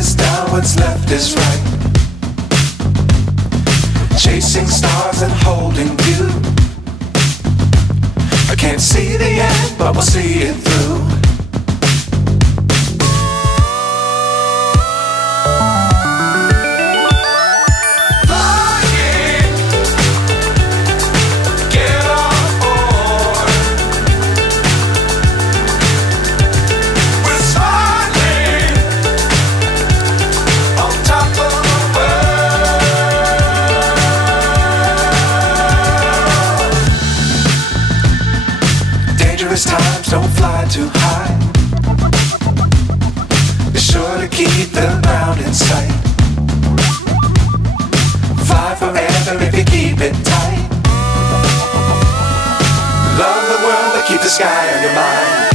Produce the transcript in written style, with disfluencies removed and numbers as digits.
is down, what's left is right. Chasing stars and holding you. I can't see the end, but we'll see it through. Times don't fly too high. Be sure to keep the ground in sight. Fly forever if you keep it tight. Love the world but keep the sky on your mind.